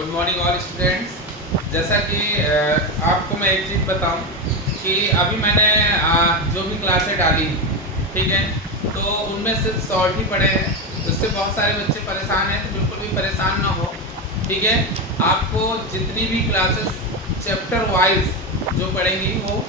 Good morning all students. जैसा कि आपको मैं एक चीज़ बताऊं कि अभी मैंने जो भी क्लासें डाली, ठीक है, तो उनमें सिर्फ शॉर्ट ही पढ़े हैं। उससे बहुत सारे बच्चे परेशान हैं, तो बिल्कुल भी परेशान ना हो, ठीक है। आपको जितनी भी क्लासेस चैप्टर वाइज जो पढ़ेंगी वो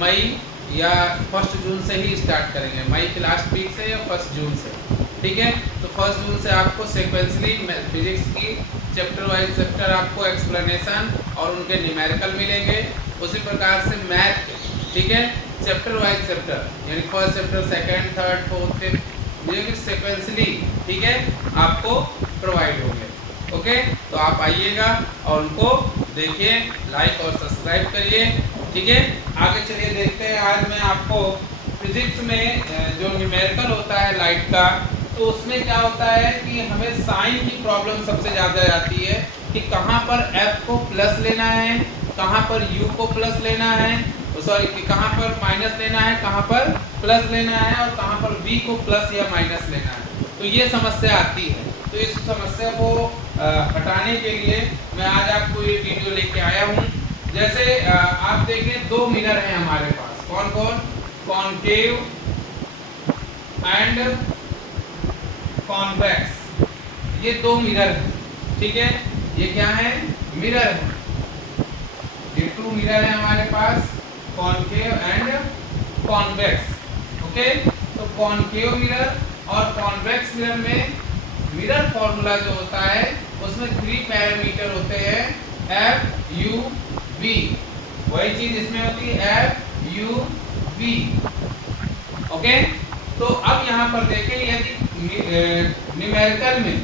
मई या 1 जून से ही स्टार्ट करेंगे, मई के लास्ट वीक से या 1 जून से, ठीक है। तो 1 जून से आपको सिक्वेंसली फिजिक्स की चैप्टर वाइज चैप्टर आपको एक्सप्लेनेशन और उनके न्यूमेरिकल मिलेंगे। उसी प्रकार से मैथ, ठीक है, चैप्टर वाइज चैप्टर यानी first chapter, second, third, fourth, fifth, ये सिक्वेंसली, ठीक है, आपको प्रोवाइड होंगे। ओके, तो आप आइएगा और उनको देखिए, लाइक और सब्सक्राइब करिए, ठीक है। आगे चलिए देखते हैं। आज मैं आपको फिजिक्स में जो न्यूमेरिकल होता है लाइट का, तो उसमें क्या होता है कि हमें साइन की प्रॉब्लम सबसे ज़्यादा आती है कि कहाँ पर f को प्लस लेना है, कहाँ पर u को प्लस लेना है, सॉरी कि कहाँ पर माइनस लेना है, कहाँ पर प्लस लेना है, और कहाँ पर v को प्लस या माइनस लेना है। तो ये समस्या आती है। तो इस समस्या को हटाने के लिए मैं आज आपको ये वीडियो लेके आया हूँ। जैसे आप देखें, दो मिरर हैं हमारे पास, कौन कौन, कॉनकेव एंड कॉन्वेक्स, ये दो मिरर हैं, ठीक है। ये क्या है, मिरर है, ये टू मिरर है हमारे पास, कॉनकेव एंड कॉन्वेक्स। ओके, तो कॉनकेव मिरर और कॉन्वेक्स मिरर में मिरर फॉर्मूला जो होता है उसमें 3 पैरामीटर होते हैं, एफ यू वी। वही चीज इसमें होती है, एफ यू वी। ओके, तो अब यहाँ पर देखें, यदि न्यूमेरिकल में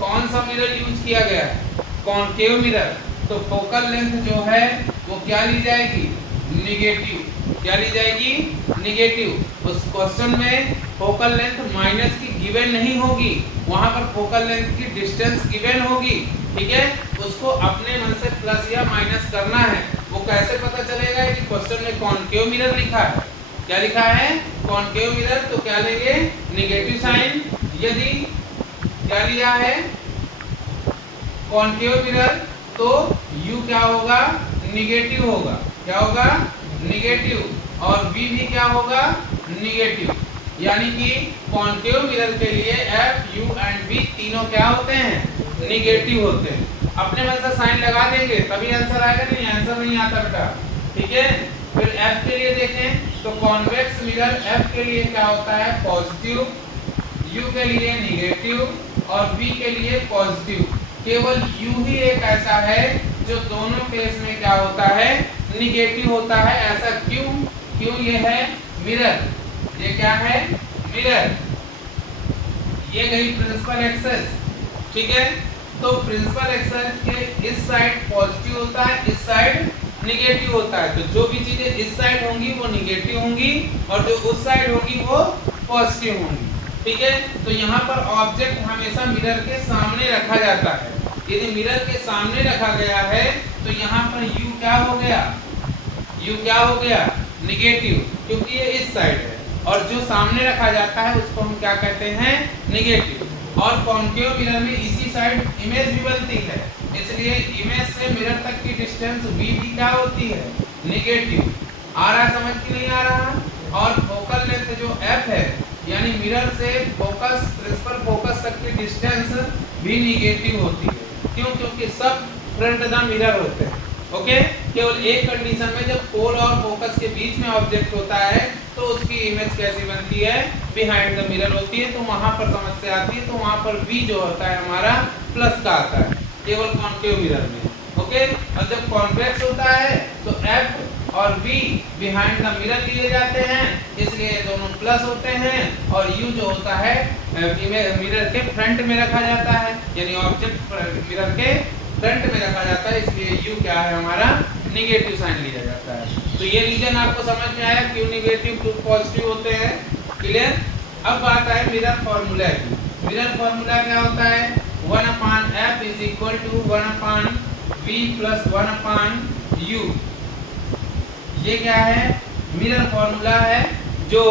कौन सा मिरर यूज किया गया है, कॉनकेव मिरर, तो फोकल लेंथ जो है वो क्या ली जाएगी, निगेटिव। क्या ली जाएगी, निगेटिव। उस क्वेश्चन में फोकल लेंथ माइनस की गिवन नहीं होगी, वहां पर फोकल लेंथ की डिस्टेंस गिवन होगी, ठीक है। उसको अपने मन से प्लस या माइनस करना है। वो कैसे पता चलेगा कि क्वेश्चन में कॉनकेव मिरर लिखा है, क्या लिखा है, कॉनकेव मिरर, तो क्या लेंगे, निगेटिव साइन। यदि क्या लिया है, कॉनकेव मिरर, तो u क्या होगा, निगेटिव होगा। क्या होगा, निगेटिव। और v भी क्या होगा, निगेटिव। यानी कि कॉनकेव मिरर के लिए f, u एंड v तीनों क्या होते हैं, निगेटिव होते हैं। अपने मन से साइन लगा देंगे तभी आंसर आएगा, नहीं आंसर नहीं आता बेटा, ठीक है। फिर f के लिए देखें, तो कॉन्वेक्स मिरर f के लिए क्या होता है, पॉजिटिव, u के लिए निगेटिव और v के लिए पॉजिटिव। केवल u ही एक ऐसा है जो दोनों केस में क्या होता है, निगेटिव होता है। ऐसा क्यों, क्यों ये है मिरर, ये क्या है, मिरर। ये गई प्रिंसिपल एक्सेस, ठीक है। तो प्रिंसिपल एक्सेस के इस साइड पॉजिटिव होता है, इस साइड निगेटिव होता है। तो जो भी चीजें इस साइड होंगी वो निगेटिव होंगी और जो उस साइड होगी वो पॉजिटिव होंगी, ठीक है। तो यहाँ पर ऑब्जेक्ट हमेशा मिरर के सामने रखा जाता है। यदि मिरर के सामने रखा गया है तो यहाँ पर u क्या हो गया, u क्या हो गया, निगेटिव, क्योंकि ये इस साइड है। और जो सामने रखा जाता है उसको हम क्या कहते हैं, निगेटिव। और कॉनकेव मिरर में इसी साइड इमेज भी बनती है, इसलिए इमेज से मिरर तक की डिस्टेंस v भी क्या होती है, निगेटिव। आ रहा है समझ कि नहीं आ रहा। और फोकल लेंथ जो f है, यानी मिरर से फोकस, प्रिंसिपल फोकस तक की डिस्टेंस भी निगेटिव होती है। क्यों, क्योंकि सब फ्रंट द मिरर होते हैं। ओके, केवल एक कंडीशन में, जब पोल और फोकस के बीच में ऑब्जेक्ट होता है तो उसकी इमेज कैसी बनती है, बिहाइंड द मिरर होती है। तो वहां पर समस्या आती है, तो वहां पर v जो होता है हमारा प्लस का आता है, केवल कॉनकेव मिरर में। ओके, और जब कॉन्वेक्स होता है तो f और v बिहाइंड द मिरर लिए जाते हैं, इसलिए दोनों प्लस होते हैं। और u जो होता है मिरर के फ्रंट में रखा जाता है, यानी ऑब्जेक्ट मिरर के फ्रंट में रखा जाता है, इसलिए u क्या है हमारा, निगेटिव साइन लिया जाता है। तो ये रीजन आपको समझ में आया, क्यों निगेटिव क्यों पॉजिटिव होते हैं, क्लियर। अब बात है मिरर फॉर्मूला की। मिरर फॉर्मूला क्या होता है, 1/f is equal to 1/v plus 1/u। ये क्या है, मिरर फॉर्मूला है जो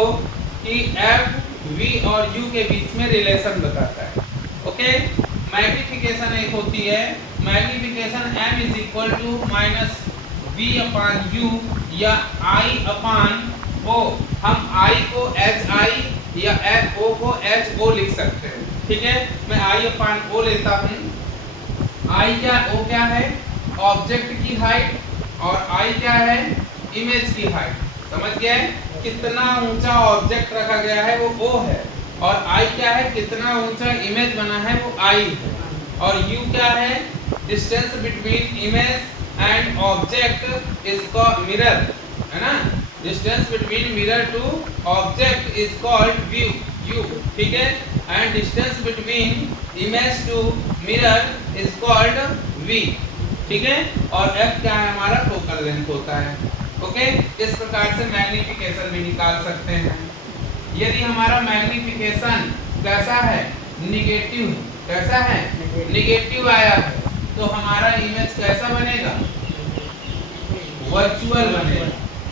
कि f, v और u के बीच में रिलेशन बताता है। ओके, मैग्निफिकेशन एक होती है magnification m is equal to minus v upon u या i अपान o। हम i को hi या o को ho लिख सकते हैं, ठीक है। मैं i अपान o लेता हूँ। i क्या o क्या है, ऑब्जेक्ट की हाइट, और i क्या है, इमेज की हाइट। समझ गए, कितना ऊंचा ऑब्जेक्ट रखा गया है वो o है, और i क्या है, कितना ऊंचा इमेज बना है वो i है, और u क्या है, distance between image and object is called mirror, है ना। Distance between mirror to object is called view, u, ठीक है। And distance between image to mirror is called v, ठीक है। और f क्या है, हमारा फोकल लेंथ होता है। ओके, इस प्रकार से मैग्निफिकेशन भी निकाल सकते हैं। यदि हमारा मैग्निफिकेशन कैसा है, निगेटिव, कैसा है, निगेटिव आया है, तो हमारा इमेज कैसा बनेगा, वर्चुअल बनेगा।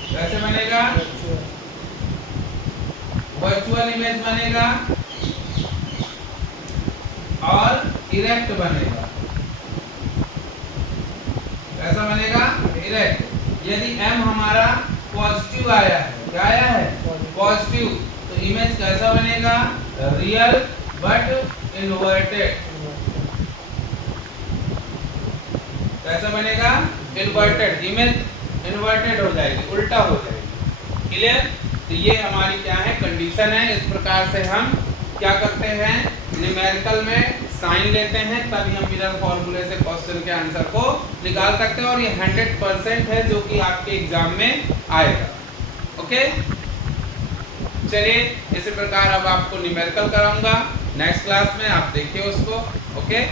कैसे बनेगा, वर्चुअल इमेज बनेगा और इरेक्ट बनेगा। कैसा बनेगा, इरेक्ट। यदि m हमारा पॉजिटिव आया है, क्या आया है, पॉजिटिव, तो इमेज कैसा बनेगा, रियल बट इन्वर्टेड। कैसा बनेगा, इन्वर्टेड, इमेज इन्वर्टेड हो जाएगी, उल्टा हो जाएगी। क्लियर। तो ये हमारी क्या है, कंडीशन है। इस प्रकार से हम क्या करते हैं, न्यूमेरिकल में साइन लेते हैं, तभी हम मिरर फॉर्मूले से क्वेश्चन के आंसर को निकाल सकते हैं, और ये 100% है जो कि आपके एग्जाम में आएगा। ओके, चलिए इसी प्रकार अब आपको न्यूमेरिकल कराऊंगा नेक्स्ट क्लास में, आप देखिए उसको। ओके।